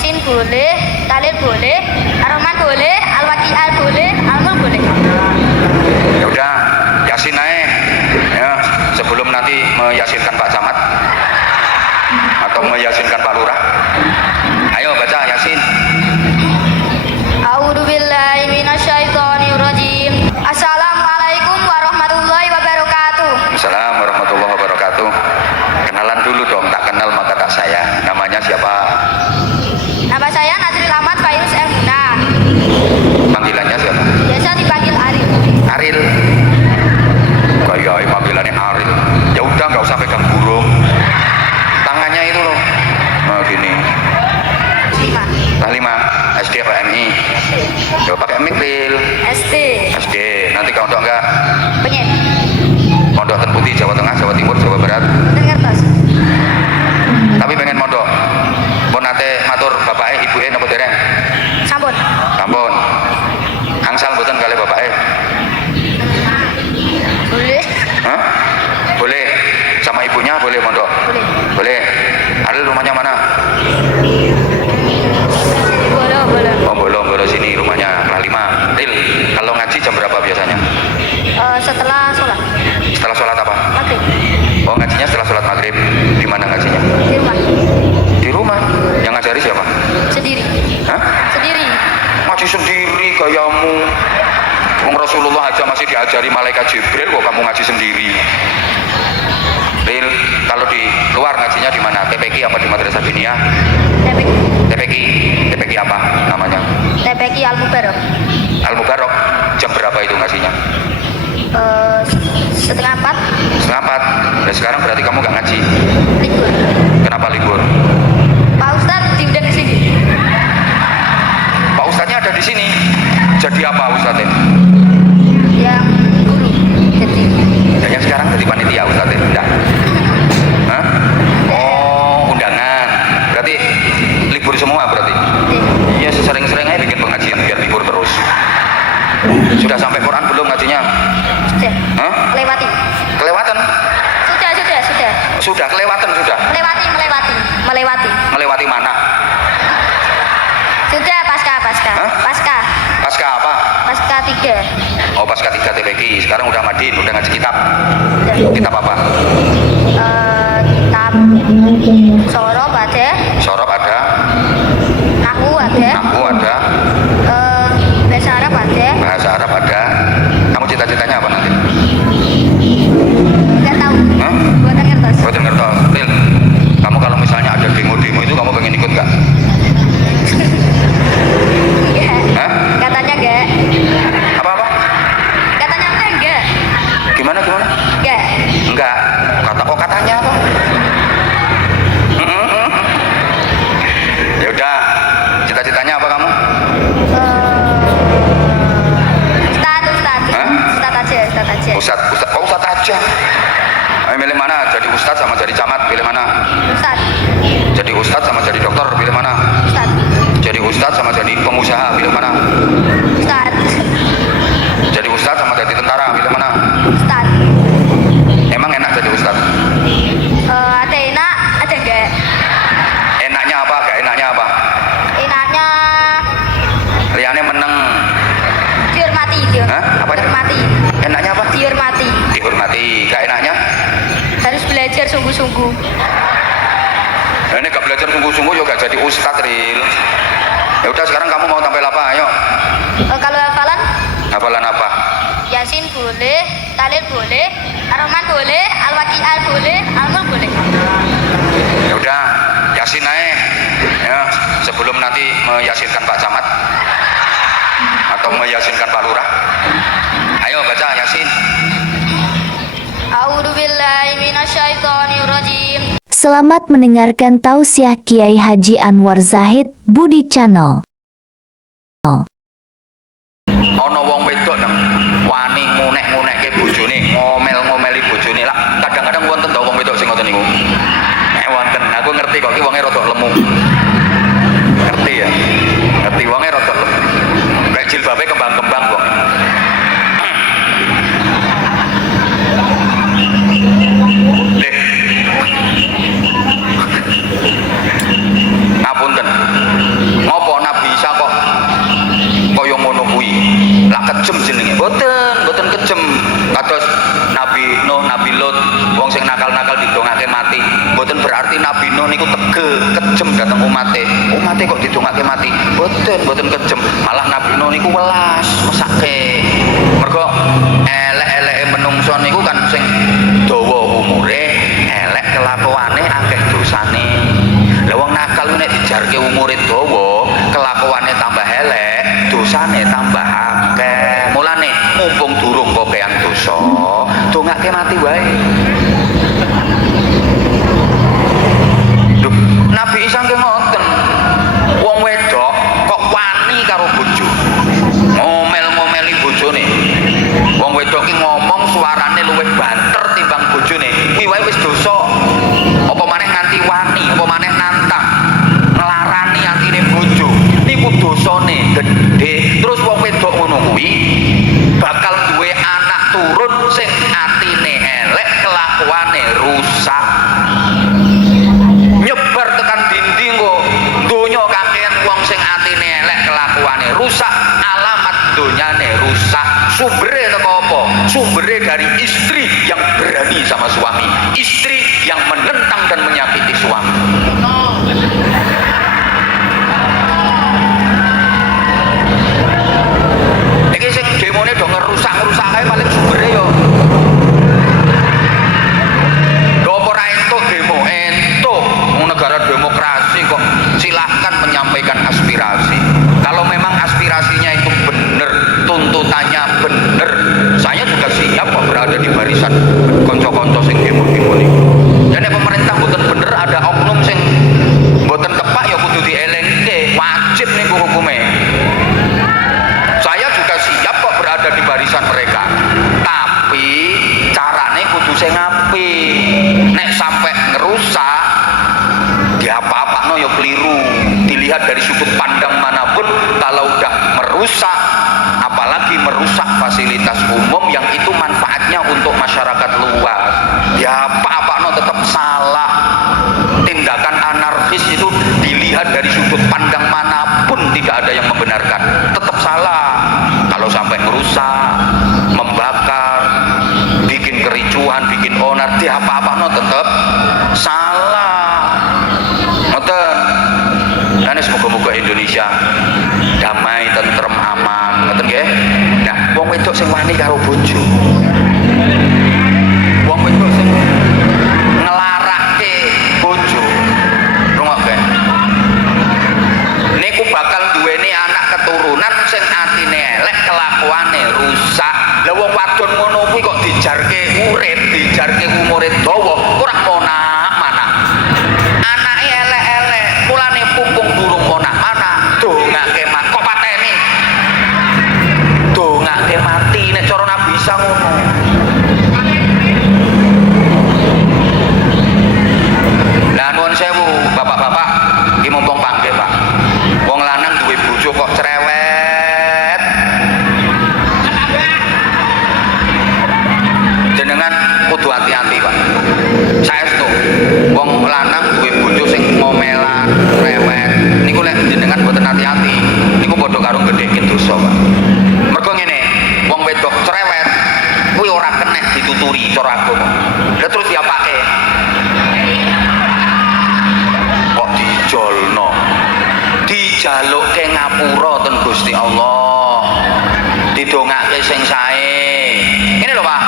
Yasin boleh, Talil boleh, Ar-Rahman boleh, Al-Waqi'ah boleh, Al-Mulk boleh. Ya udah, Yasin aja ya, sebelum nanti meyasinkan Pak Camat atau meyasinkan Pak Lurah. Ayo baca Yasin. A'udzubillahi minasyaitonirrajim. Assalamualaikum warahmatullahi wabarakatuh. Assalamualaikum warahmatullahi wabarakatuh. Kenalan dulu dong, tak kenal maka tak sayang. Namanya siapa? Nama saya Nazril Ahmad Fairuz M. Guna. Panggilannya siapa? Biasa dipanggil Arif. Aril. Kayak panggilannya Aril. Ya udah, nggak usah pegang burung. Tangannya itu loh. Nah gini. 5. Kelas 5. SD apa MI? Coba pakai mikril. SD. SD. Nanti kau untuk enggak? Pengen. Mondok Ten Putih, Jawa Tengah, Jawa Timur, Jawa Barat. Dengertos. Tapi pengen mondok. Pun nate matur bapake ibuke napa dereng? Sampun. Sampun. Angsal mboten kalih bapake? Boleh. Hah? Boleh. Sama ibunya boleh mondok? Boleh. Boleh. Aril rumahnya mana? Boleh. Oh, bolong sini rumahnya. Kelas 5. Ril, kalau ngaji jam berapa biasanya? Setelah sholat Setelah sholat apa? maghrib. Oh, ngajinya setelah sholat maghrib. Di mana ngajinya? Di rumah. Di rumah. Yang ngajari siapa? Sendiri. Hah? Sendiri. Ngaji sendiri gayamu. Wong Rasulullah aja masih diajari malaikat Jibril, kok kamu ngaji sendiri? Ril, kalau di luar ngajinya di mana? TPQ apa di Madrasah Diniyah? TPQ. TPQ apa namanya? TPQ Al-Mubarak. Al-Mubarak. Jam berapa itu ngajinya? Setengah 4. Setengah 4. Dan sekarang berarti kamu gak ngaji? Libur. Kenapa libur? Pak Ustadz diundang ke sini. Pak Ustadznya ada di sini. Jadi apa Ustadznya? Yang guru. Jadi. Dan yang sekarang jadi panitia Ustadznya? Enggak. Hah? Oh, undangan. Berarti libur semua berarti? Iya, sesering-sering aja bikin pengajian biar libur terus. Sudah sampai Quran belum ngajinya? Sudah. Hah? Melewati. Kelewatan? Sudah. Sudah kelewatan sudah. Melewati. Melewati mana? Sudah pasca. Hah? Pasca apa? Pasca 3. Oh, pasca 3 TPQ. Sekarang udah madin, udah ngaji kitab. Kitab apa? Kitab Sorob ada. Sorob ada. Nahwu ada. Bahasa Arab ada. Bahasa Arab ada. Kamu cita-citanya apa nanti? Enggak tahu. Hah? Buatan kertas. Buatan kertas. Ril, kamu kalau misalnya ada demo-demo itu kamu pengen ikut nggak? Enggak. Hah? Katanya enggak. Apa? Katanya enggak. Gimana? Enggak. Enggak. Katanya apa? Ya udah. Cita-citanya apa kamu? Ustad. Hah? Ustad aja. Ustad aja. Ayo milih mana? Jadi ustad sama jadi camat, pilih mana? Ustad. Jadi ustad sama jadi dokter, pilih mana? Ustad. Jadi ustad sama jadi pengusaha, pilih mana? Ustad. Jadi ustad sama jadi tentara, pilih mana? Ustad. Emang enak jadi ustad? Ada enak, ada enggak? Enaknya apa? Gak enaknya apa? Enaknya Liane meneng. dihormati dia. Hah? Apanya? Dihormati. Enaknya apa? Dihormati. Dihormati. Gak enaknya? Harus belajar sungguh-sungguh. Nah, ini gak belajar sungguh-sungguh juga jadi ustad, Ril. Ya udah, sekarang kamu mau tampil apa? Ayo. Kalau hafalan, Hafalan apa? Yasin boleh, Talil boleh, Ar-Rahman boleh, Al-Waqi'ah boleh, Al-Mulk boleh. Ya udah, Yasin aja ya, sebelum nanti meyasinkan Pak Camat atau meyasinkan Pak Lurah. Ayo baca Yasin. A'udzubillahi minasyaitonirrajim. Selamat mendengarkan tausiah Kiai Haji Anwar Zahid Budi Channel. Ana wong wedok nang wani ngunek-ngunekke bojone, ngomel-ngomeli bojone. Lah kadang-kadang wonten to wong wedok sing ngoten niku. Wonten. Aku ngerti kok ki wonge rada lemu. Ngerti ya? Ngerti wonge rada lemu. Kayak jilbabe kembang-kembang wong. Ngapunten. kejem dateng umate kok didongake mati boten kejem, malah Nabi Nuh niku welas mesake mergo elek-eleke menungso niku kan sing dawa umure elek kelakuane akeh dosane. Lah wong nakal nek dijarke umure dawa kelakuane tambah elek dosane tambah akeh. Mulane mumpung durung kokean dosa dongake mati wae. Nabi Isa ki ngoten. Wong wedok kok wani karo bojo. Ngomel-ngomeli bojone. Wong wedok ki ngomong suarane luwih banter timbang bojone. Kuwi wae wis dosa. Apa maneh nganti wani, apa maneh nantang nglarani atine bojo. Niku dosane gedhe. Terus wong wedok ngono kuwi bakal duwe anak turun sing atine elek, kelakuane rusak. Nyebar tekan dinding kok donya kakean wong sing atine elek kelakuane rusak, alamat donyane rusak. Sumbere teko apa? Sumbere dari istri yang berani sama suami, istri yang menentang dan menyakiti suami. Iki sing demone do ngerusak-ngerusak kae paling sumbere yo. Negara demokrasi kok silahkan menyampaikan aspirasi. Kalau memang aspirasinya itu benar, tuntutannya benar, saya juga siap kok berada di barisan konco-konco sing demo-demo ini. Dan pemerintah mboten bener ada oknum sing mboten tepak ya kudu dielengke, wajib niku hukume. Saya juga siap kok berada di barisan mereka. Tapi carane kudu sing apik. Nek sampai ngerusak apa-apa no yo keliru. Dilihat dari sudut pandang manapun, kalau udah merusak, apalagi merusak fasilitas umum yang itu manfaatnya untuk masyarakat luas, ya apa-apa no tetap salah. Tindakan anarkis itu dilihat dari sudut pandang manapun tidak ada yang membenarkan, tetap salah. Kalau sampai merusak, membakar, bikin kericuhan, bikin onar, dia apa-apa no tetap salah. Ngoten. Dan semoga-moga Indonesia damai, tentrem, aman. Ngoten nggih. Nah, wong wedok sing wani karo bojo. Wong wedok sing ngelarake bojo. Rungokke. Niku bakal duweni anak keturunan sing atine elek, kelakuane rusak. Lah wong wadon ngono kuwi kok dijarke urip, dijarke umure dawa, ora mana. Anake elek-elek, mulane pumpung durung mana. Dongake mak kok pateni. Dongake mati nek cara Nabi Isa ngono. Lah nuwun sewu, bapak-bapak, iki mumpung panggih, Pak. Wong lanang duwe bojo kok cerewet. Jenengan kudu hati-hati, Pak. Saestu wong lanang duwe bojo sing ngomelan, cerewet. Niku lek jenengan boten hati-hati, niku padha karo gedhekke dosa, Pak. Mergo ngene, wong wedok cerewet kuwi ora kenek dituturi cara agama. Lah terus diapake? Kok dijolno? Dijalukke ngapura ten Gusti Allah. Didongake sing sae. Ini lho, Pak.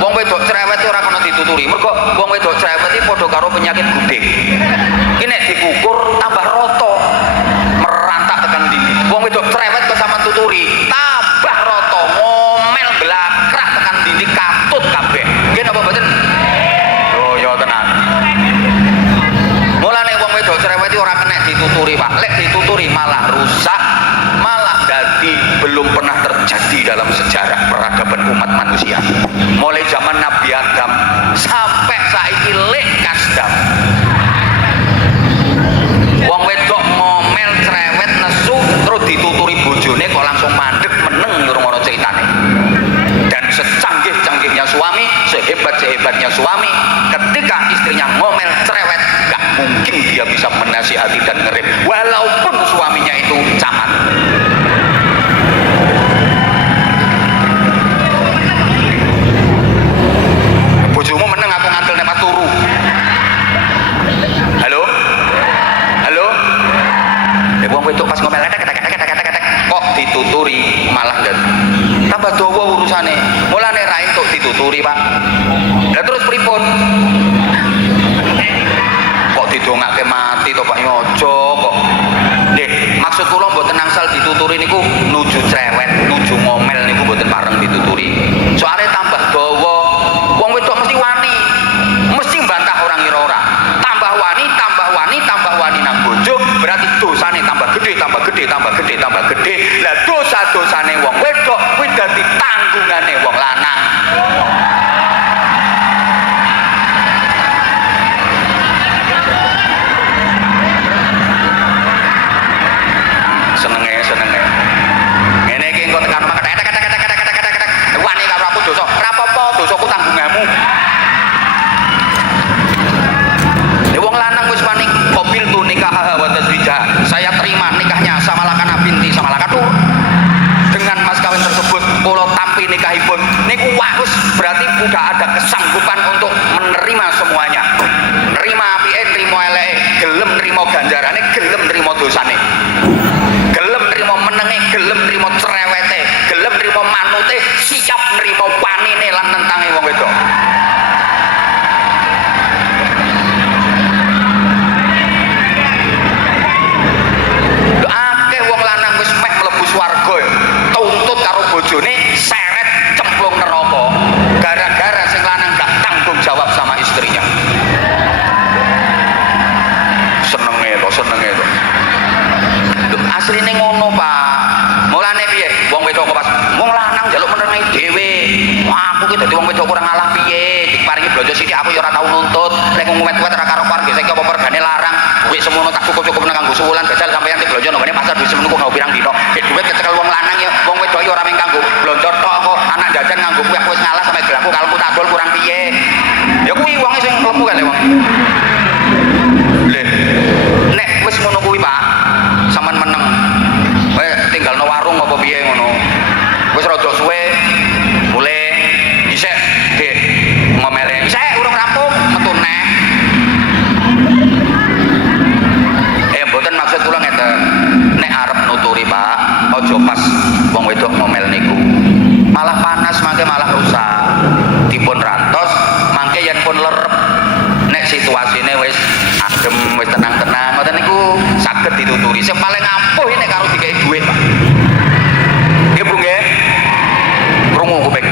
Wong wedok cerewet ora kena dituturi. Mergo wong wedok cerewet iki padha karo penyakit gudeg. Iki nek dikukur tambah roto. Merantak tekan dinding. Wong wedok cerewet kok sampean tuturi, tambah roto, ngomel blakrak tekan dinding katut kabeh. Nggih napa mboten? Oh ya tenan. Mulane wong wedok cerewet iki ora kena dituturi, Pak. Lek dituturi malah rusak, malah dadi belum pernah terjadi dalam sejarah peradaban umat manusia. Mulai zaman Nabi Adam sampai saiki lek kasdam. Wong wedok ngomel cerewet nesu terus dituturi bojone kok langsung mandek meneng ngono ceritane. Dan secanggih-canggihnya suami, sehebat-sehebatnya suami, ketika istrinya ngomel cerewet, gak mungkin dia bisa menasihati dan ngerem walaupun suaminya itu camat. wedok pas ngomel kok dituturi malah dadi tambah dawa urusane. Mulane ra entuk dituturi, Pak. Lah terus pripun? Kok didongake mati to Pak Nyojo kok. Nggih, maksud kula mboten angsal dituturi niku nuju cerewet, nuju ngomel niku mboten pareng dituturi. Soale tambah dawa, wong wedok mesti wani. Mesti mbantah orang ira ora. Tambah wani nang bojo, berarti dosane tambah gede, tambah gede, tambah gede, tambah gede. Lah dosa-dosane wong wedok kuwi dadi tanggungane wong lanang. Senenge. Ngene iki engko tekan omah kethek wani karo aku dosa. Ora apa-apa, dosaku tanggunganmu. Wong lanang wis wani qabil tu nikah wa tazwija. Saya terima nikahnya sama Lakana binti sama Lakatu. Dengan mas kawin tersebut kula tampi nikahipun niku wis berarti udah ada kesanggupan untuk menerima semuanya. Nerima apike, nerima eleke, gelem nerima ganjarane, gelem nerima dosane. Gelem nerima menenge, gelem nerima cerewete, gelem nerima manute, siap nerima wanine lan nentange wong wedok. Swarga tuntut karo bojone seret cemplung neraka gara-gara sing lanang gak tanggung jawab sama istrinya. Senenge to asline ngono Pak. Mulane piye wong wedok kok pas wong lanang njaluk menerangi dhewe, aku ki dadi wong wedok kurang alah piye diparingi blonjo sithik aku ya ora tau nuntut lek ngomong-ngomong ora karo keluarga saiki apa pergane larang duit semono tak cukup-cukup nang kanggo suwulan jajal sampeyan ti blonjo nang pasar duit semono kok nggo pirang dino duit kecekel wong lanang ya wong wedok ya ora mung kanggo blonjo tok kok anak jajan nganggo kuwi aku wis ngalah sampe gelamku kalku tak dol kurang piye ya kuwi wong sing lemu kale wong lho nek wis ngono kuwi Pak sampean meneng tinggalno warung apa piye ngono wis rada suwe mulai isek Dik ngomele isek urung rampung metu neh mboten maksud kula ngeten nek arep nuturi Pak aja pas wong wedok ngomel niku malah panas mangke malah rusak dipun rantos mangke yen pun lerep nek situasine wis adem wis tenang-tenang ngoten niku saged dituturi sing paling ampuh nek karo dikei dhuwit Pak nggih Bu nggih krungu kuping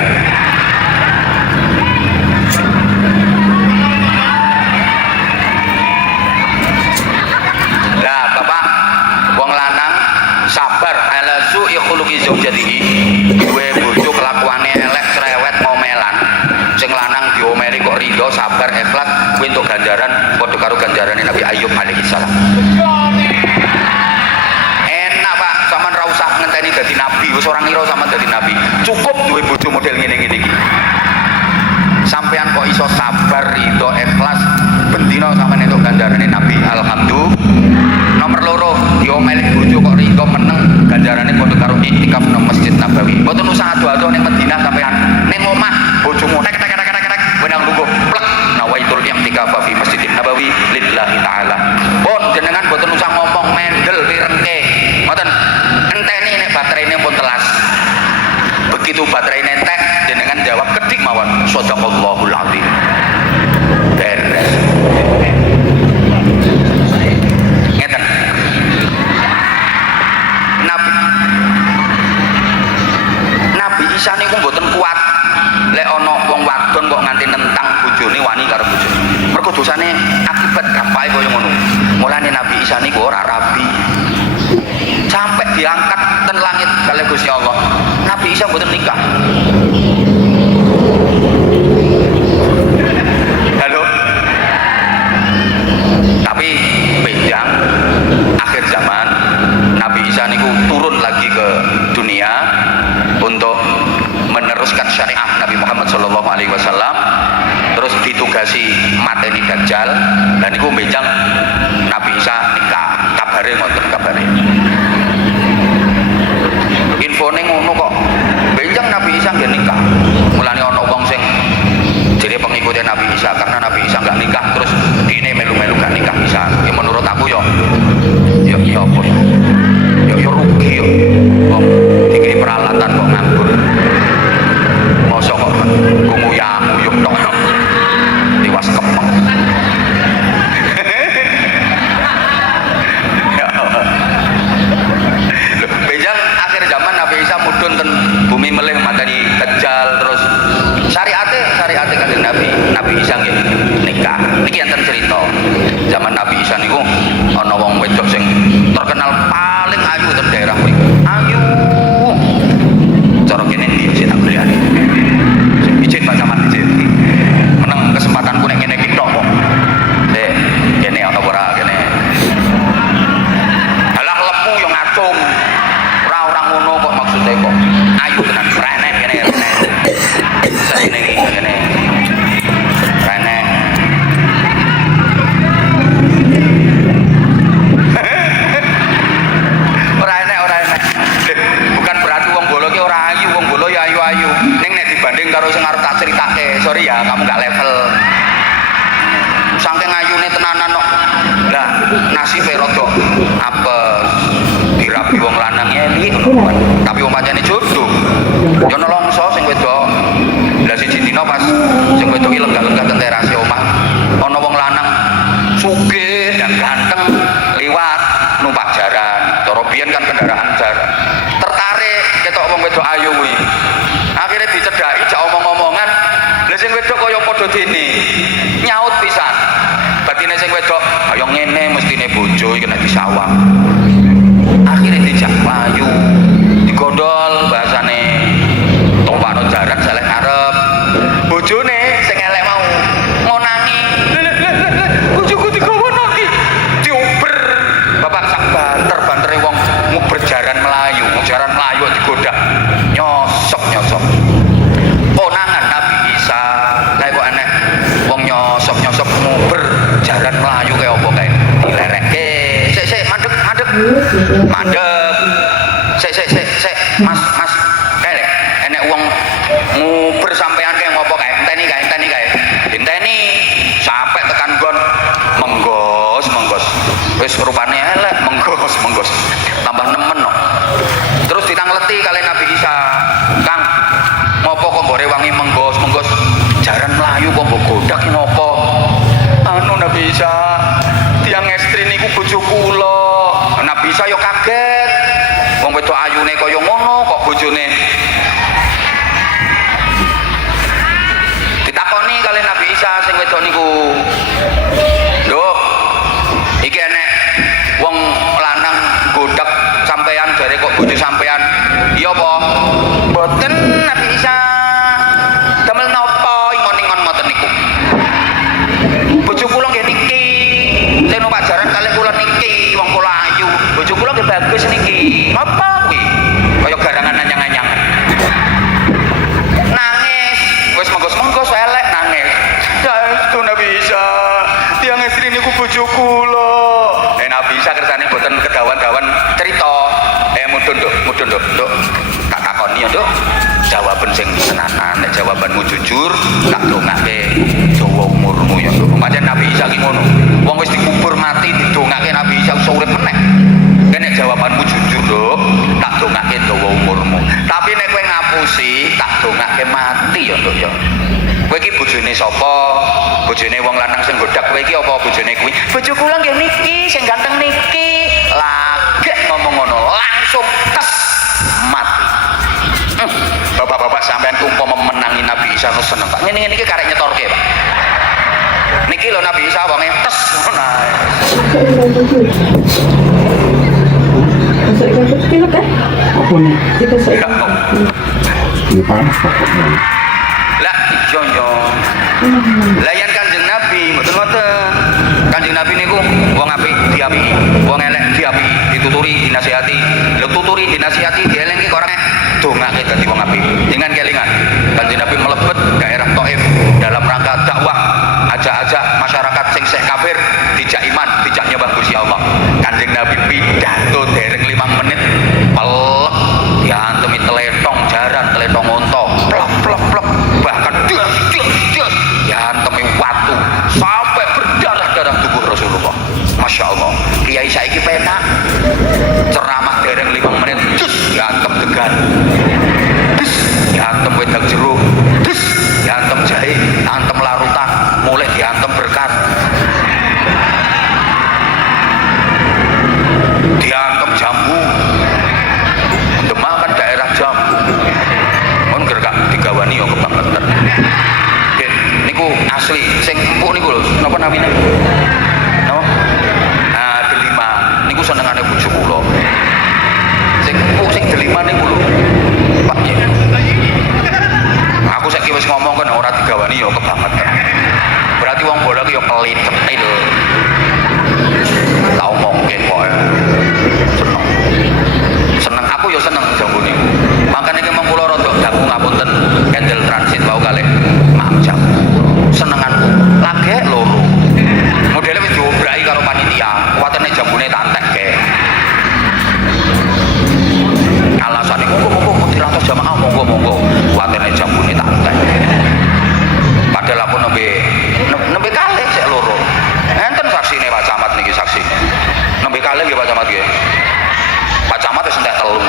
lah Bapak wong lanang sabar ala su'i khuluqi zaujatihi duwe bojo kelakuane elek cerewet ngomelan sing lanang diomeli kok rido sabar ikhlas kuwi entuk ganjaran padha karo ganjarane Nabi Ayub alaihi salam. Enak Pak sampean ra usah ngenteni dadi nabi wis ora ngira sampean dadi nabi cukup duwe bojo model ngene-ngene iki sampean kok iso sabar rido ikhlas bendina sampean entuk ganjarane Nabi alhamdulillah. Nomor loro diomeli bojo kok rido meneng ganjarane padha karo iktikaf nang Masjid Nabawi mboten usah ado-ado ning Madinah sampean ning omah bojomu tek benang lungguh plek nawaitul i'tikaf fi Masjidin Nabawi lillahi taala pun jenengan mboten usah ngomong mendel pirengke mboten enteni nek baterainya pun telas begitu baterainya entek jenengan jawab kedik mawon shadaqallahul azim beres ngeten Nabi Isa niku mboten kuat lek ana wong wadon kok nganti nentang bojone wani karo bojone mergo dosane akibat gampae kaya ngono mulane Nabi Isa niku ora rabi sampai diangkat ten langit kali Gusti Allah Nabi Isa mboten nikah halo tapi benjang akhir zaman Nabi Isa niku turun lagi ke dunia untuk meneruskan syariat Nabi Muhammad SAW terus ditugasi mateni Dajjal dan itu benjang Nabi Isa nikah kabare ngoten kabare infone ngono kok benjang Nabi Isa nggih nikah mulane ana wong sing jadi pengikutnya Nabi Isa karena Nabi Isa nggak nikah terus dine melu-melu gak nikah bisa ya menurut aku ya apa ya rugi yo. Wong dikei peralatan kok nganggur. Mosok kok nguyang-nguyung tok. Tiwas kemeng. Bejang akhir zaman Nabi Isa mudhun ten bumi melih mateni Dajjal terus syariate Kanjeng Nabi Isa nggih nikah. Niki enten cerita. Zaman Nabi Isa niku ana wong wedok sing terkenal paling ayu ten daerah mriku. Ayu. Cara kene ndi sik tak golekane. Sing ijin Pak Camat ijin. Meneng kesempatanku nek ngene iki tok kok. Kene ana ora kene. Alah lemu yo ngacung. Ora ngono kok maksudnya kok. Ayu tenan rene kene. Kene kene. Rene. Ora enek. Bukan berarti wong Bolo ki ora ayu, wong Bolo ya ayu-ayu. Ning nek dibanding karo sing arep tak critake, sorry ya, kamu gak level. Saking ayune tenanan kok. Lah, nasibe rada apes. Dirabi wong lanang eli. Tapi wong pancene jodoh. Yo nelongso sing wedok. Lah siji dina pas sing wedok ki lenggah-lenggah ten terase omah, ana wong lanang sugih dan ganteng liwat numpak jaran. Cara biyen kan kendaraan jaran. Tertarik ketok wong wedok ayu kuwi. Akhire dicedhaki jak omong-omongan. Lah sing wedok kaya padha dene. Nyaut pisan. Batine sing wedok, kaya ngene mestine bojo iki nek disawang. Akhire dijak payu. Digondol bahasane tumpakno jaran saleh ngarep. Bojone sing elek mau ngonangi. Bojoku digowono iki. Diuber. Bapak sak banter-bantere wong nguber jaran Melayu, jaran Melayu digodak. Nyosok. Ponangan Nabi Isa. Lah kok enek wong nyosok nguber jaran Melayu kaya apa kae. Dilerekke. Sik mandeg. Sik. Mas. Kae enek wong nguber sampean kaya ngopo kae. Enteni kae. Enteni sampai tekan gon menggos. Wis rupane elek menggos. Tambah nemen no. Terus ditangleti kali Nabi Isa. Kang, ngopo kok mbok rewangi menggos? Jaran Melayu kok mbok godak ki ngopo? Anu Nabi Isa, tiyang estri niku bojo kula. Nabi Isa yo kaget. Wong wedok ayune kaya ngono kok bojone. Ditakoni kali Nabi Isa sing wedok niku. Lho, iki enek wong lanang godak sampean jare kok bojo sampean. Iya apa? Mboten Nabi Isa. Damel napa ingon-ingon ngoten niku? Bojo kula nggih niki. Sing numpak jaran kalih kula niki, wong kula ayu. Bojo kula nggih bagus niki. Apa kuwi? Kaya garangan anyang-anyang. Nangis, wis menggos-menggos elek nangis. Saestu Nabi Isa, tiyang estri niku bojo kula. Nabi Isa kersane boten kedawan-dawan cerita. Mudun Nduk. Tak takoni ya, Nduk. Jawaban sing tenanan, nek jawabanmu jujur, tak dongake dawa umurmu ya, Nduk. Pancen Nabi Isa ki ngono. Wong wis dikubur mati didongake Nabi Isa iso urip meneh. Nek jawabanmu jujur, Nduk, tak dongake dawa umurmu. Tapi nek kowe ngapusi, tak dongake mati ya, Nduk ya. Kowe iki bojone sapa? Bojone wong lanang sing godak kowe iki apa bojone kuwi? Bojo kula nggih niki, sing ganteng niki. Lagek ngomong ngono, langsung tes mati. Bapak-bapak sampean umpama menangi Nabi Isa nu seneng Pak. Ngene iki karek nyetorke, Pak. Niki lho Nabi Isa wonge tes ngono ae. Masuk ikut pilek kan? Apa nih? Kita saya. Ini panas pokoknya. Lah iya. Lah yen Kanjeng Nabi mboten-mboten. Kanjeng Nabi niku wong apik diapi, wong elek diapi, dituturi dinasihati. Lho tuturi dinasihati dielengke kok ora dongake dadi wong apik. Dengan kelingan Kanjeng Nabi melebet daerah Thaif dalam rangka dakwah, ajak-ajak masyarakat sing sek kafir dijak iman, dijak nyembah Gusti Allah. Kanjeng Nabi pidato dereng 5 menit pelek diantemi teletong jaran, teletong unta, plek bahkan diantemi watu sampai berdarah-darah tubuh Rasulullah. Masya Allah, kiai saiki penak ceramah dereng 5 ya. Pak Camat wis entek telu.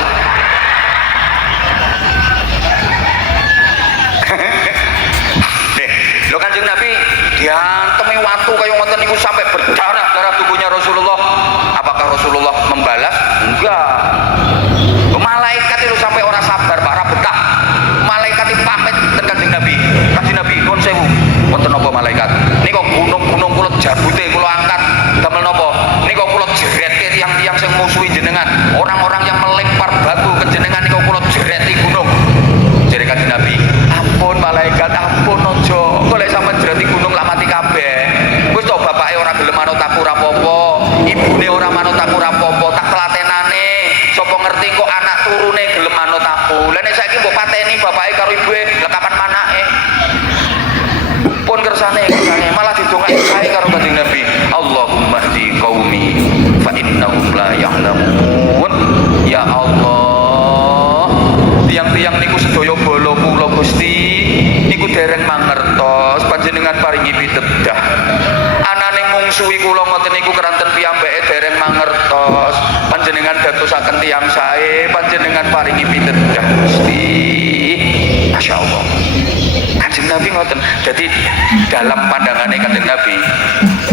Lho Kanjeng Nabi diantemi watu kaya ngoten niku sampai berdarah-darah tubuhnya Rasulullah. Apakah Rasulullah membalas? Enggak. Malaikat itu sampai orang sabar Pak ra betah. Malaikat itu pamit ten Kanjeng Nabi. Kanjeng Nabi nuwun sewu. Wonten napa malaikat? Nika gunung-gunung kula jabute kula angkat. Damel napa? Nika kula jeretke tiyang-tiyang sing musuhi jenengan. Orang-orang yang melempar batu ke jenengan nika kula jereti gunung. Jere Kanjeng Nabi, ampun malaikat, ampun aja. Kok lek sampean jereti gunung lak mati kabeh. Wis to bapake ora gelem manut aku ora apa-apa, ibune ora manut aku ora apa-apa, tak telatenane. Sapa ngerti kok anak turune gelem manut aku. Lah nek saiki mbok pateni bapake karo ibuke, lek kapan manake? Pun kersane malah didongake sae karo Kanjeng Nabi. Allahumma hdi qaumi fa innahum la ya'lamun. Ya Allah, tiang-tiang niku sedaya bala kula Gusti niku dereng mangertos panjenengan paringi pitedah. Anane mungsuhi kula ngoten niku keranten piyambake dereng mangertos panjenengan dadosaken tiyang sae, panjenengan paringi pitedah Gusti. Masyaallah. Kanjeng Nabi ngoten. Jadi dalam pandangannya Kanjeng Nabi,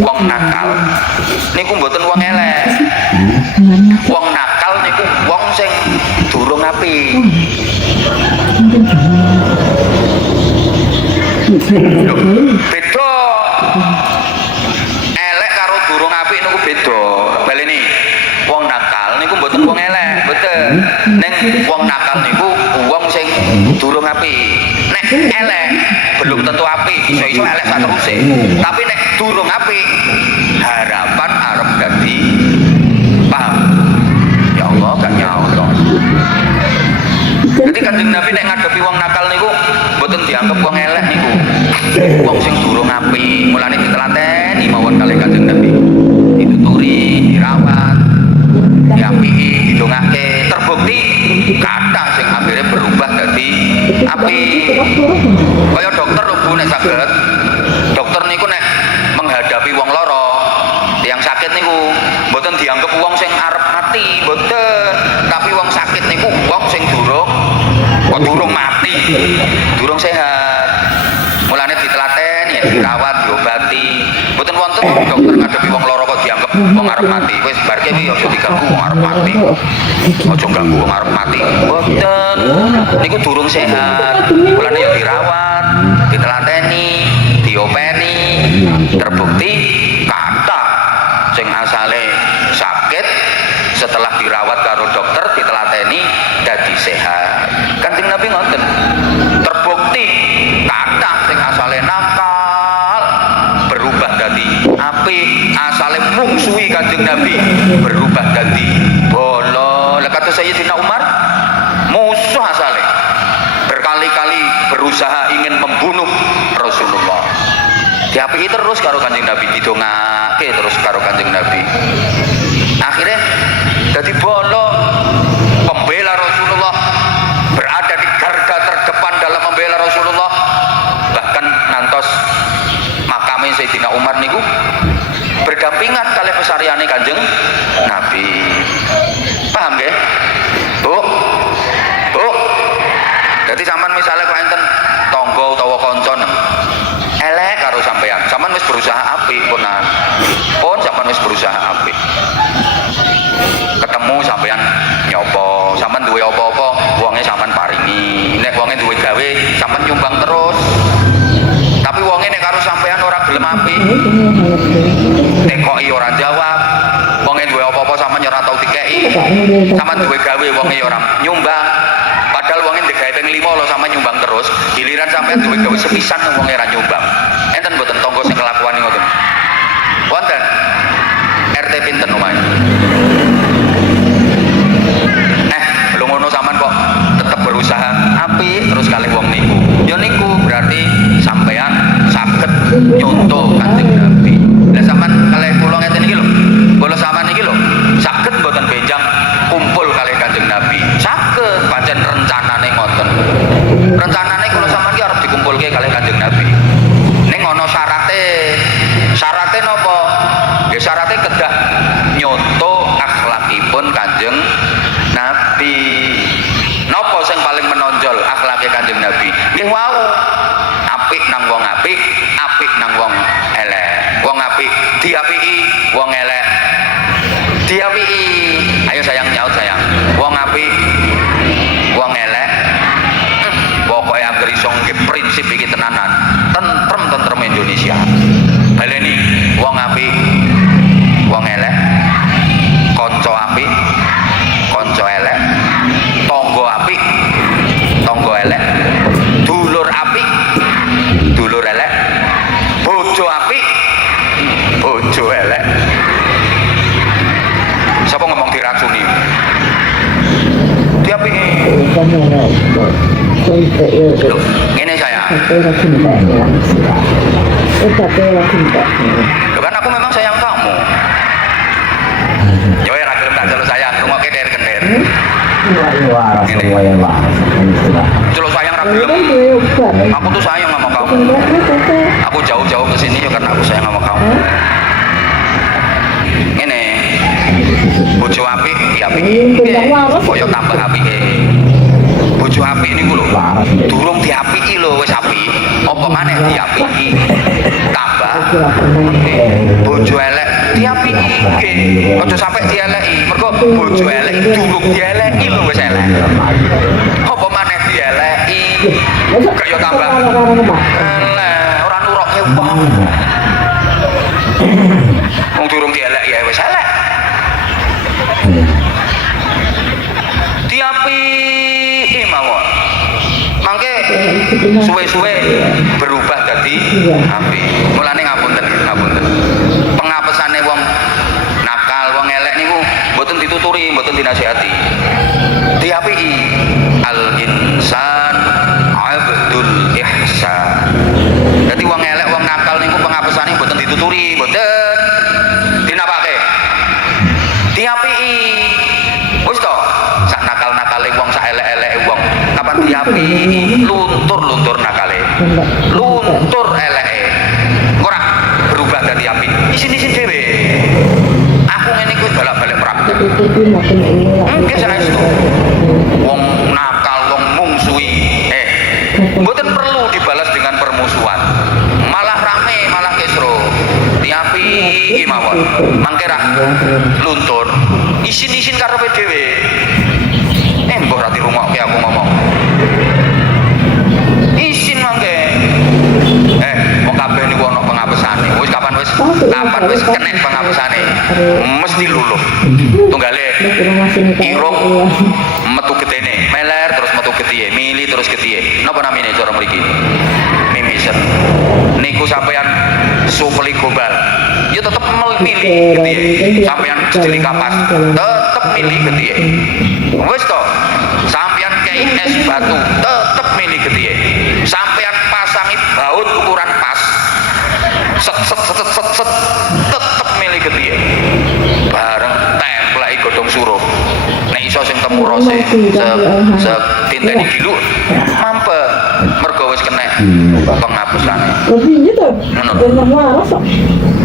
wong nakal niku mboten wong elek. Wong nakal niku wong sing durung apik. Beda. Elek karo durung apik niku beda. Baleni. Wong nakal niku mboten wong elek, mboten. Ning wong nakal niku wong sing durung apik. Nek elek belum tentu apik, iso-iso elek sateruse. Tapi nek durung apik, harapan arep dadi paham. Ya Allah, gak nyaur. Jadi Kanjeng Nabi nek ngadepi wong nakal niku mboten dianggep wong elek niku. Wong sing durung apik, mulane ditelateni mawon kalih Kanjeng Nabi. Dituturi, dirawat, diapiki, didongake, terbukti kathah sing akhirnya berubah dadi apik. Kaya dokter lho Bu nek saged. Dokter niku nek menghadapi wong lara, yang sakit niku mboten dianggep wong sing arep mati, mboten. Tapi wong sakit niku wong sing durung mati, durung sehat. Mulane ditelateni, dirawat, diobati. Mboten wonten dokter ngadepi wong lara kok dianggep wong arep mati. Wis bar kewi aja diganggu wong arep mati. Aja ganggu wong arep mati. Mboten. Niku durung sehat. Mulane ya dirawat, ditelateni, diopeni. Terbukti kata sing asale sakit setelah dirawat karo dokter ditelateni dadi sehat. Kanjeng Nabi ngoten. Terbukti kata sing asale nakal berubah dadi apik, asale mungsuhi Kanjeng Nabi berubah dadi bola. Lah kata Sayyidina Umar musuh asale berkali-kali berusaha ingin membunuh Rasulullah. Diapiki terus karo Kanjeng Nabi, didongake terus karo Kanjeng Nabi. Akhirnya jadi bolo pembela Rasulullah, berada di garda terdepan dalam membela Rasulullah. Bahkan nantos makame Sayyidina Umar niku berdampingan kali pesariane Kanjeng Nabi. Paham nggih? Bu. Bu. Jadi sampean misalnya kok enten tangga utawa kanca elek karo sampean, sampean wis berusaha apik pun sampean wis berusaha apik. Ketemu sampean nyopo, sampean duwe apa-apa, wonge sampean paringi. Nek wonge duwe gawe, sampean nyumbang terus. Tapi wonge nek karo sampean ora gelem apik, nekoki ora jawab. Wonge duwe apa-apa sampean ora tau dikeki. Sampean duwe gawe wonge ora nyumbang. Padahal wonge ndek gawe ping 5 lho sampean nyumbang terus. Giliran sampean duwe gawe sepisan wonge ora nyumbang. Enten mboten tangga sing kelakuan ngoten. Wonten. RT pinten omahe? Belum ngono sampean kok tetep berusaha apik terus kalih wong niku. Ya niku berarti sampean saged nyontoh Kanjeng Nabi. Lah sampean kalih kula ngeten iki lho. Kula sampean iki lho saged mboten benjang kumpul kalih Kanjeng Nabi. Saged pancen rencanane ngoten. Rencanane kula sampean iki arep dikumpulke kalih Kanjeng Nabi. Ning ana syarate Nabi. Napa sing paling menonjol akhlake Kanjeng Nabi? Nggih wau. Apik nang wong apik, apik nang wong elek. Wong apik diapiki, wong elek diapiki. Ayo sayang nyaut sayang. Wong apik, wong elek. Pokoke anggere iso nggih prinsip iki tenanan. Tentrem Indonesia. Baleni wong apik, wong elek. Kanca apik, kanca elek. Tangga apik, tangga elek. Dulur apik, dulur elek. Bojo apik, bojo elek. Siapa ngomong diracuni? Diapiki. Loh, ini saya. Loh, kan aku memang sayang kamu. Ya ora gelem tak celuk sayang, rungokke der-gender. Celuk sayang ra gelem. Aku tuh sayang sama kamu. Aku jauh-jauh ke sini ya karena aku sayang sama kamu. Ini bojo apik diapiki. Koyo tambah apike. Bojo apik niku lho. Durung diapiki lho wis apik. Apa maneh diapiki? Tambah bojo elek diapiki. Aja sampe dieleki. Mergo bojo elek durung dieleki lho wis elek. Apa maneh dieleki? Kaya tambah. Ora nurokke wong. Wong durung dieleki ya wis elek. Diapiki mawon. Mangke suwe-suwe berubah dadi apik. Mulane ngapunten, ngapunten. Pengapesane wong nakal, wong elek niku mboten dituturi, mboten dinasihati. Diapiki al insan abdul ihsan. Dadi wong elek, wong nakal niku pengapesane mboten dituturi, mboten dinapake. Diapiki. Wis to, sak nakal-nakale wong, sak elek-eleke wong, kapan diapiki? Luntur nakale. Luntur eleke. Ora berubah dadi apik. Isin-isin dhewe. Aku ngene iku balak-balik praktek. Nggih saestu. Wong nakal, wong mungsuhi. Mboten perlu dibalas dengan permusuhan. Malah rame, malah kesro. Diapiki mawon. Mangke ra luntur. Isin-isin karepe dhewe. Mbok ra dirungokke aku ngomong. Isin mangke. Wong kabeh niku ana pengapesane. Wis kapan wis kenek pengapesane. Mesti luluh. Tunggale irung metu getene, meler terus metu getihe, mili terus getihe. Napa namine cara mriki? Mimisen. Niku sampean supeli gombal. Ya tetep milih getihe. Sampean jeli kapas, tetep milih getihe. Wis to. Sampean kei es batu, tetep milih getihe. Sampean pasangi baut ukuran pas. Set tetep milih getihe. Bareng templeki godhong suruh. Nek iso sing temurose tinteni gilu mampet. Mergo wis kenek penghapusane.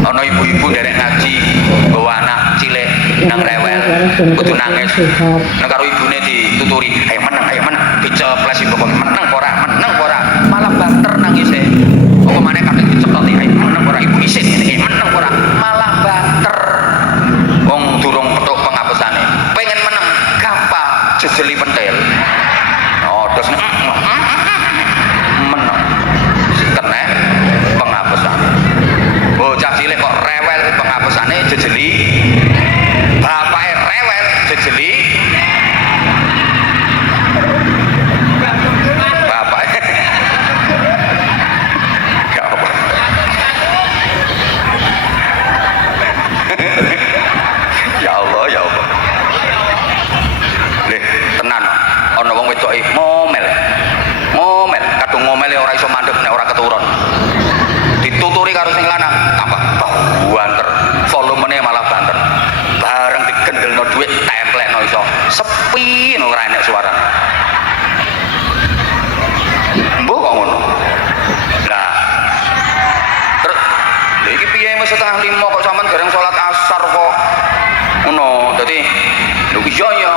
Ana ibu-ibu derek ngaji bawa anak cilik nang rewel kudu nangis. Nek karo ibune dituturi, ayo meneng, diceples ibu kok meneng ora, malah banter nangise. Apa maneh kadang dicepeti, ayo meneng ora ibu isin ngene, meneng ora, malah banter. Wong durung petuk penghapusane. Pengen meneng gampang jejeli pentil. Oh, terus meneng. Kenek penghapusane. Bocah cilik kok rewel penghapusane jejeli. Bapake rewel jejeli. Bapake. Gak apa. Ya Allah, ya Allah. Lih, tenan. Ana wong wedoke ngomel. Kadung ngomele ora iso mandeg nek ora keturun. Dituturi karo sing lanang, tambah banter. Volumene malah banter. Bareng digendelno dhuwit templekno iso. Sepi no ora enek suarane. Mbok kok ngono. Lah. Terus lha iki piye wis 4:30 kok sampean gareng salat asar kok. Ngono. Dadi lho iya ya.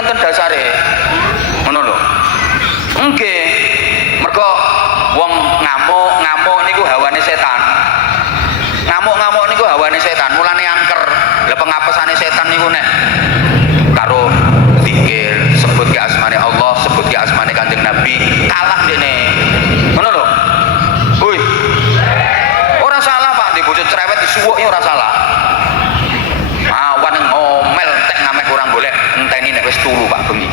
wonten dasare. Ngono lho. Nggih. Mergo wong ngamuk niku hawane setan. Ngamuk niku hawane setan, mulane angker. Lah pengapesane setan niku nek karo zikir, sebut ke asmane Allah, sebut ke asmane Kanjeng Nabi, kalah dene. Ngono lho. Hoi. Ora salah Pak, di bojo cerewet disuwuki ora salah. Awan ngomel entek ngamek kurang golek, enteni nek wis turu Pak bengi.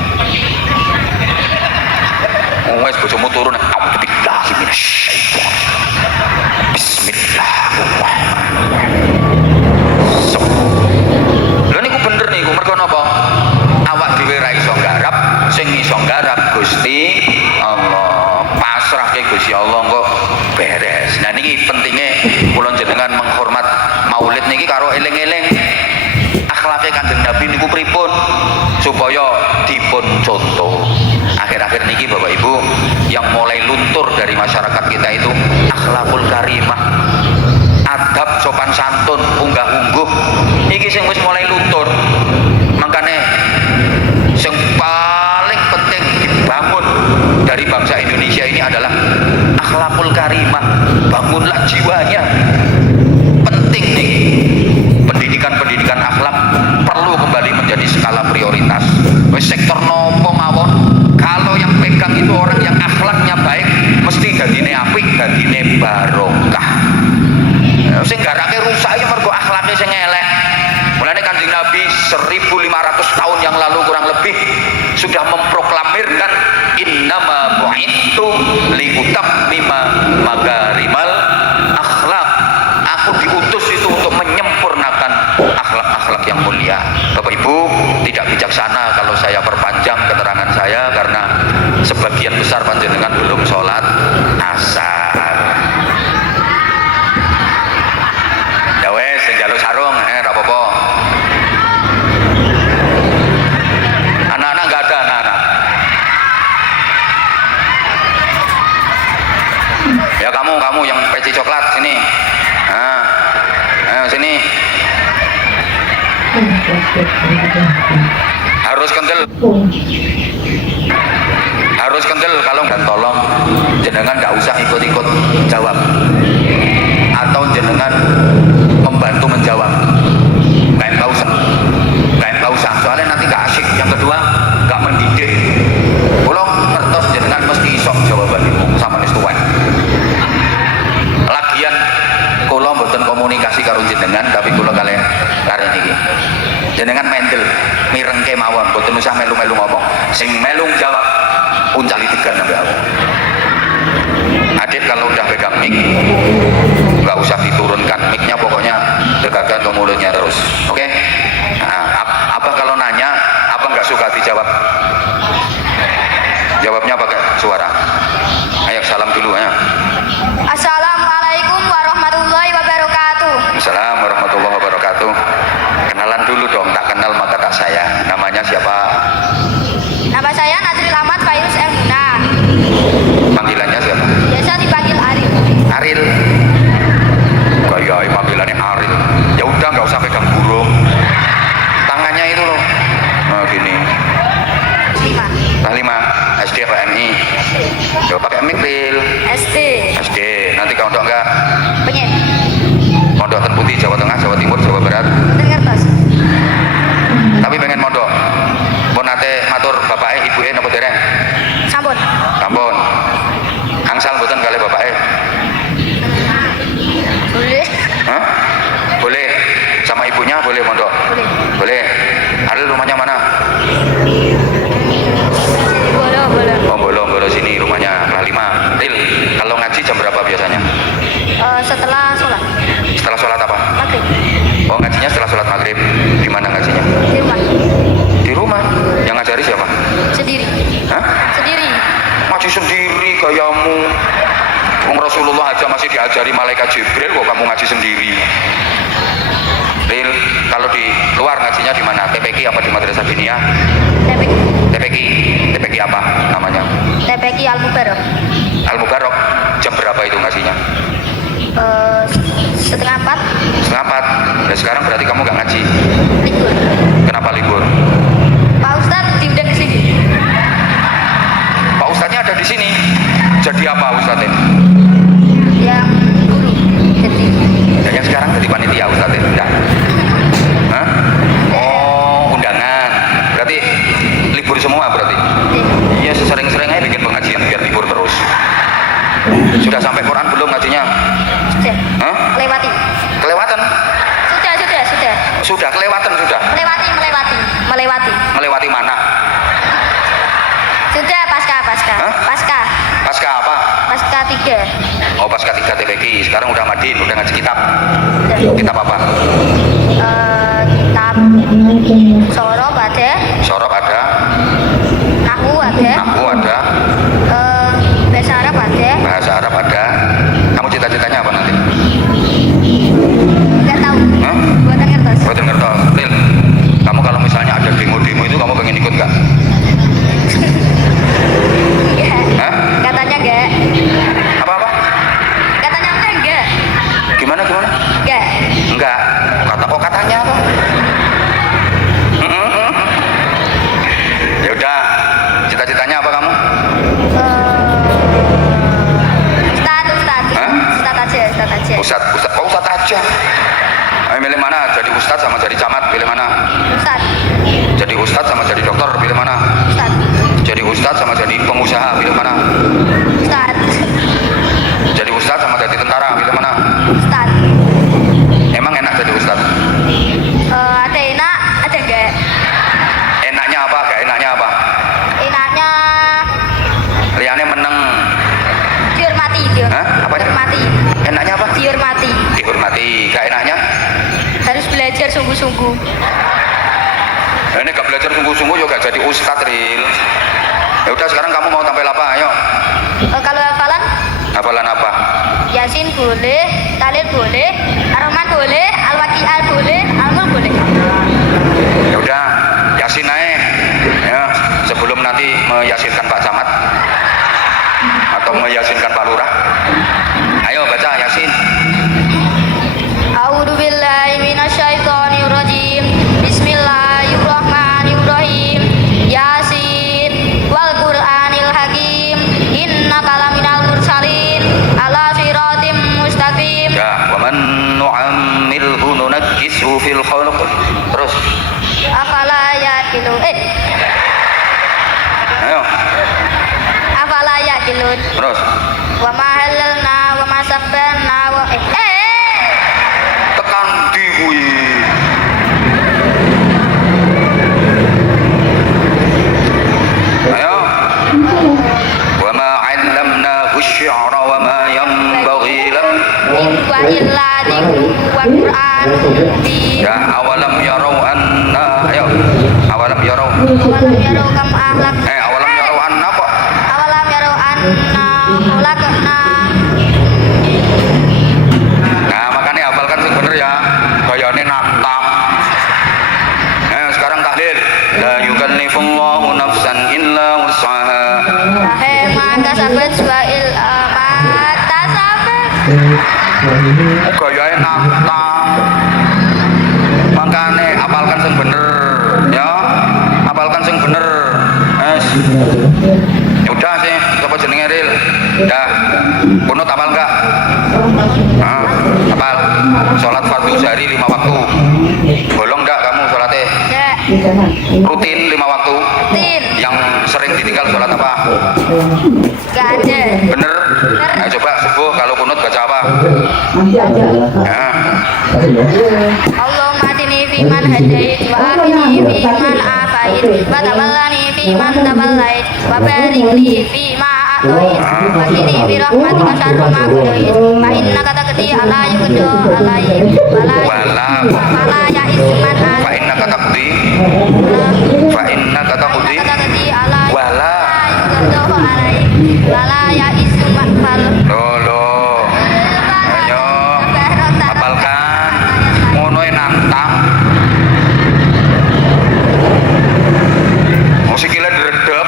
Wes bojomu turu nek auzubillahi minasyaitonir. Bismillahirrahmanirrahim. Lho niku bener niku mergo napa? Awak dhewe ra iso nggarap, sing iso nggarap Gusti Allah. Pasrahke Gusti Allah kok beres. Nah niki pentinge kula jenengan menghormat Maulid niki karo eling-eling akhlake Kanjeng Nabi niku pripun supaya dipun contoh. Akhir-akhir niki Bapak Ibu yang mulai luntur dari masyarakat kita itu akhlakul karimah, adab sopan santun, unggah-ungguh iki sing wis mulai luntur. Makanya yang paling penting dibangun dari bangsa Indonesia ini adalah akhlakul karimah. Bangunlah jiwanya. Penting nih, pendidikan akhlak perlu kembali menjadi skala prioritas. Sektor nopo mawon, kalau yang pegang itu orang yang akhlaknya baik, mesti dadine apik, dadine barokah. Sing garake rusak ya mergo akhlake sing elek. Mulane Kanjeng Nabi 1500 tahun yang lalu kurang lebih sudah memproklamirkan innama bu'itsu liutammima makarimal akhlak. Aku diutus itu untuk menyempurnakan akhlak-akhlak yang mulia. Bapak Ibu, tidak bijaksana kalau saya perpanjang keterangan saya karena sebagian besar panjenengan belum sholat asar. Ya wes, njaluk sarung, ra apa-apa. Anak-anak enggak ada anak-anak. Ya kamu yang peci coklat sini. Nah, sini. Harus kendel kalau dan tolong jenengan nggak usah ikut-ikut jawab atau jenengan membantu menjawab, nggak usah soalnya nanti nggak asik. Yang kedua nggak mendidik. Kalau ngertos jenengan mesti isok jawaban itu sama nis tuwek. Lagian kalau mboten komunikasi karo jenengan tapi kalau kalian karen iki jenengan mendel mirengke mawon mboten usah melu-melu ngomong. Sing melu jawab uncali tiga sampai aku. Adit kalau udah pegang mic nggak usah diturunkan mic-nya, pokoknya dekatkan ke mulutnya terus. Oke? Nah, apa kalau nanya apa nggak suka dijawab? Jawabnya pakai suara. Ayo salam dulu ya. Assalamualaikum warahmatullahi wabarakatuh. Assalamualaikum warahmatullahi wabarakatuh. Kenalan dulu dong, tak kenal maka tak sayang. Namanya siapa? Nama saya Nazril Ahmad Fayus Elmuna. Panggilannya siapa? Biasa dipanggil Arif. Aril. Kayak panggilannya Aril. Ya udah nggak usah pegang burung. Tangannya itu loh. Nah gini. 5. 5. SD apa MI? Coba pakai mic Ril. SD. SD. Nanti kalau enggak Pengen. mondok Ten Putih, Jawa Tengah, Jawa Timur, Jawa Barat. Ngertos. Tapi pengen mondok. Mau nate matur bapaknya, ibunya, napa dereng? Sampun. Sampun. Angsal mboten kali bapaknya. Boleh. Hah? Boleh. Sama ibunya boleh mondok? Boleh. Boleh. Aril rumahnya mana? Boleh. Oh, Bolong sini rumahnya. Kelas 5. Ril, kalau ngaji jam berapa biasanya? Setelah sholat Setelah sholat apa? maghrib. Oh, ngajinya setelah sholat maghrib. Di mana ngajinya? Di rumah. Di rumah. Yang ngajari siapa? Sendiri. Hah? Sendiri. Ngaji sendiri gayamu. Wong Rasulullah aja masih diajari malaikat Jibril, kok kamu ngaji sendiri? Ril, kalau di luar ngajinya di mana? TPQ apa di Madrasah Diniyah? TPQ apa namanya? TPQ Al Mubarok. Al Mubarok. Jam berapa itu ngajinya? Setengah 4. Setengah 4. Nah, sekarang berarti kamu nggak ngaji. Libur. Kenapa libur? Pak Ustadz diundang Jadi apa Ustadz? Yang guru. Jadi Dan yang sekarang jadi panitia Ustadz? Enggak. Hah? Oh, undangan. Berarti libur semua berarti? Iya, sesering-sering aja bikin pengajian biar libur terus. Sudah sampai Quran belum ngajinya? sudah. Hah? Lewati. Kelewatan? Sudah. Sudah kelewatan sudah. Melewati. Melewati mana? Sudah pasca. Hah? Pasca apa? Pasca 3. Oh, pasca 3 TPQ. Sekarang udah madin, udah ngaji kitab. Kitab apa? Kitab Sorop ada, Sorop ada, Nahwu ada, Bahasa Arab ada. bahasa Arab ada. Kamu cita-citanya apa nanti? Nggak tahu. Hah? Buatan ngertos. Buat ngertos. Lil, kamu kalau misalnya ada demo-demo itu kamu pengen ikut nggak? Enggak. Hah? Katanya enggak. Apa-apa? Katanya enggak. Gimana? Enggak. Enggak. Katanya apa? Ya udah. Cita-citanya apa kamu? Ustad aja. Ustad aja. Ayo milih mana? Jadi ustad sama jadi camat, pilih mana? Ustad. Jadi ustad sama jadi dokter, pilih mana? Ustad. Jadi ustad sama jadi pengusaha, pilih mana? Ustad. Jadi ustad sama jadi tentara, pilih mana? Ustad. Emang enak jadi ustad? Ada enak, ada enggak? Enaknya apa? Gak enaknya apa? Enaknya Liane meneng. dihormati. Hah? Apanya? Dihormati. Enaknya apa? Dihormati. Dihormati. Gak enaknya? Harus belajar sungguh-sungguh. Nah, ini gak belajar sungguh-sungguh juga jadi ustad Ril. Ya udah sekarang kamu mau tampil apa? Ayo. Kalau hafalan, Hafalan apa? Yasin boleh, Talil boleh, Ar-Rahman boleh, Al-Waqi'ah boleh, Al-Mulk boleh. Ya udah, Yasin aja. Ya, sebelum nanti meyasinkan Pak Camat atau meyasinkan Pak Lurah. Ayo baca Yasin. A'udzubillahi minasyaitonirrajim. Bismillahirrahmanirrahim. Yasin wal Qur'anil Hakim. Innaka laminal mursalin ala siratim mustaqim. Ya, wa man nu'ammilhu nunakkishu fil khalq. Terus. Afala yaqilun. Ayo, Afala yaqilun. terus. Wa ma halalna wa ma sabbanna wa Tekan di kuwi. Ayo. Wa ma 'allamnahu asy-syi'ra wa ma yanbaghi lahu. wa illa dzikru wa Qur'an bi Ya, awalam yarau anna. Ayo. Awalam yarau. awalam yarau kam ahlak Awalam yarau anna kok. awalam yarau anna khalaqna. Nah, makanya hafalkan sing bener ya. Gayane nantang. Sekarang tahlil. La yukallifullahu nafsan illa wus'aha. Hai maka sahabat suail mata sahabat. Gayane nantang. Makanya hafalkan sing bener ya. Hafalkan sing bener. Ya udah sih, coba jenenge Ril. Dah. Kunut hafal enggak? Hafal. Sholat fardu sehari 5 waktu. Bolong enggak kamu sholatnya? Ya, Rutin 5 waktu. tin. Yang sering ditinggal sholat apa? Gak ada. Bener? Ayo coba subuh kalau kunut baca apa? Nanti aja. Ya. Allahumma atini fiman hadait wa afini fiman afait wa tawallani fiman tawallait wa barik li fima a'tait wa qini bi rahmatika syarra ma qadait fa innaka taqdi ala yuqda alai wa la ya'izzu man Fa innaka taqdi. Fa innaka taqdi. taqdi ala Wala. yuqda alai wa la ya'izzu man fal. Loh. Ayo. Hafalkan. Ngono nantang. Musiknya diredep.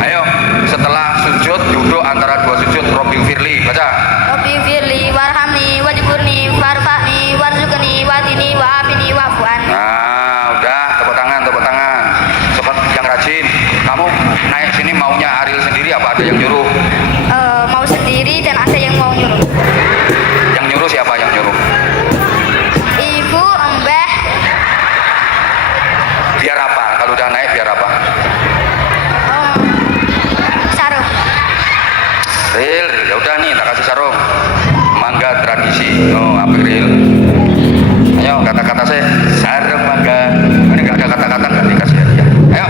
Ayo, setelah sujud duduk antara dua sujud Robbil Firli, baca. Rabbi firli warhamni wajburni warfa'ni warzuqni wadini wa'afini wa'fu'an. Nah, udah tepuk tangan. Cepat yang rajin. Kamu naik sini maunya Apa ada yang nyuruh? Mau sendiri dan ada yang mau nyuruh. Yang nyuruh siapa yang nyuruh? Ibu, mbah, Biar apa? Kalau udah naik biar apa? sarung. Ril, ya udah nih tak kasih sarung. Mangga tradisi. Oh, apa Ril? Ayo kata-kata saya sarung mangga. Ini nggak ada kata-kata nggak dikasih ya. Ayo.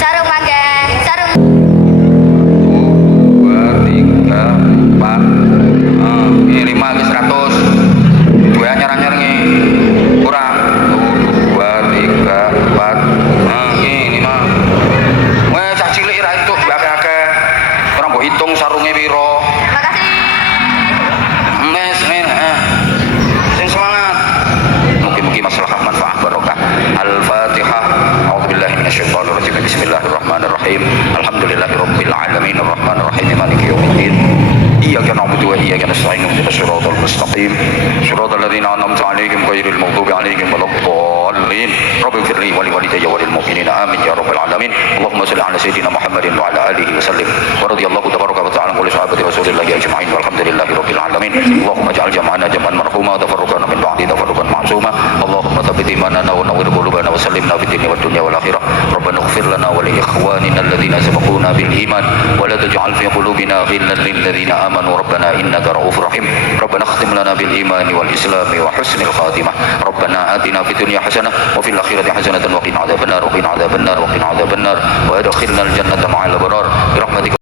Sarung mangga, sarung. 2, 3, 4. Ini 5 lagi 100. Dua nyerang-nyerang nih. Kurang. 2, 3, 4. Ini 5. Weh cah cilik ra itu akeh-akeh. Ora mbok hitung sarunge piro. Makasih. Mes men. Sing semangat. Mugi-mugi maslahah manfaat barokah. Al-Fatihah. A'udzubillahi minasyaitonir rajim. Bismillahirrahmanirrahim. Alhamdulillahirabbil alamin arrahmanir rahim maliki yaumiddin. Iyyaka na'budu wa iyyaka nasta'in ihdinas siratal mustaqim. Siratal ladzina an'amta 'alaihim ghairil maghdubi 'alaihim waladdallin. Rabbi ighfirli wa li walidayya wa lil mu'minina amin ya rabbal alamin. Allahumma shalli 'ala sayyidina Muhammadin wa 'ala alihi wa sallim. Wa radiyallahu tabaraka wa ta'ala an kulli sahabati rasulillahi ajma'in walhamdulillahi rabbil alamin. Allahumma ij'al jam'ana jam'an marhuma wa tafarruqana min ba'di tafarruqan ma'suma. Allahumma thabbit imanana wa nawwir qulubana wa sallimna fid dunya wad dunya wal akhirah. Rabbana ighfir lana wa li ikhwanina alladhina sabaquna bil iman wa la taj'al fi qulubina ghillan lil ladzina amanu rabbana innaka ra'ufur rahim. Rabbana ikhtim lana bil iman wal islam wa husnil khatimah. Rabbana atina fid dunya hasanah wa fil akhirati hasanatan wa qina adzabannar wa qina adzabannar wa qina adzabannar wa adkhilna al jannata ma'al abrar bi rahmatika